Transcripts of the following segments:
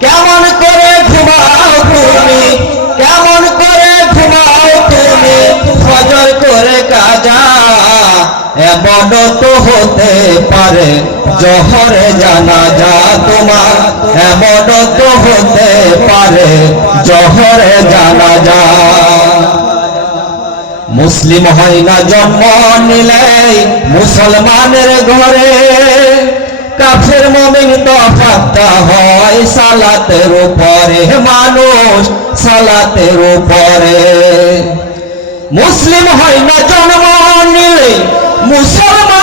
কেমন করে ঘুমাও তুমি? কেমন করে ঘুমাও তুমি? ফজর করে কাজা। এমন তো হতে পারে জহরে জানাজা তোমার। এমন তো হতে পারে জহরে জানাজা। মুসলিম হয় না জন্ম নিলেই মুসলমানের ঘরে। কাফের মমিন তফাতটা হয় সালাতের উপরে, মানুষ সালাতের উপরে। মুসলিম হয় না জন্ম নিলে মুসলমানের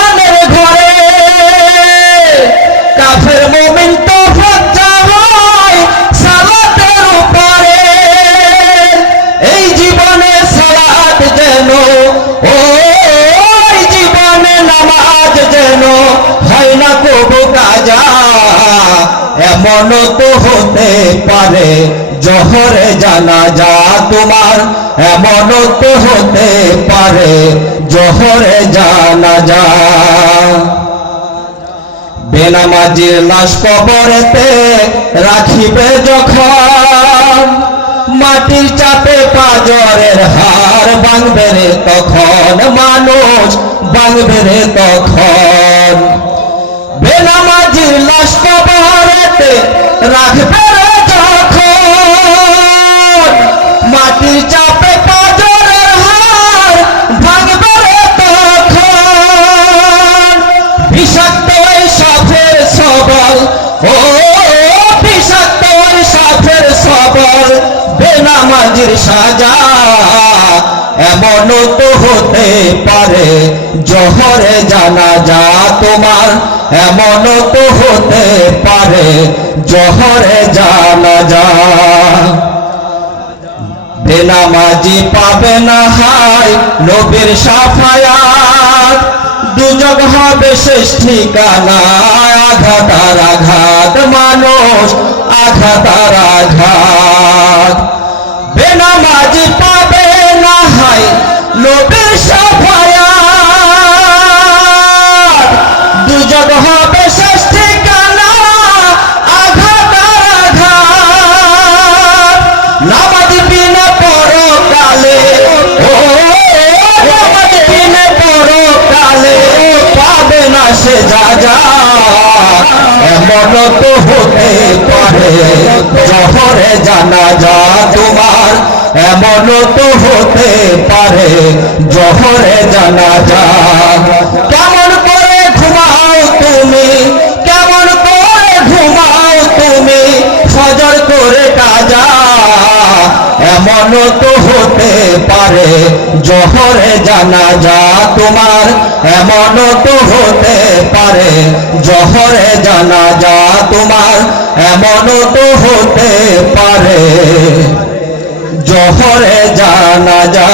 এমন তো হতে পারে, জহরে জানা যা তোমার। এমন তো হতে পারে, জহরে জানা যা। বেনামাজির লাশ কবরেতে রাখিবে যখন, মাটির চাপে পাজরের হার ভাঙবে রে তখন, মানুষ রে তখন। রাখবে যখন মাটির চাপে পাজরের হার ভাঙবে তখন। বিষাক্ত সাপের সবল, ও বিষাক্ত সাপের সবল, বেনামাজির সাজা এমন তো হতে পারে, জহরে জানা যা তোমার, এমন তো হতে পারে। জহরে জানা যা। বেনামাজি পাবে না হাই নবীর সাফায়াত। দুজগ হবে শেষ ঠিকানা আঘাত আর আঘাত মানুষ আঘাত আর আঘাত। এমন হতে পারে, জহরে জানা যা তোমার এমন তো হতে পারে, জহরে জানা যা। কেমন করে ঘুমাও তুমি, কেমন করে ঘুমাও তুমি ফজর করে কাজা এমন তো হতে পারে, জহরে জানা যা তোমার এমন তো হতে পারে। জহরে জানা যা তোমার এমনও তো হতে পারে। জহরে জানা যা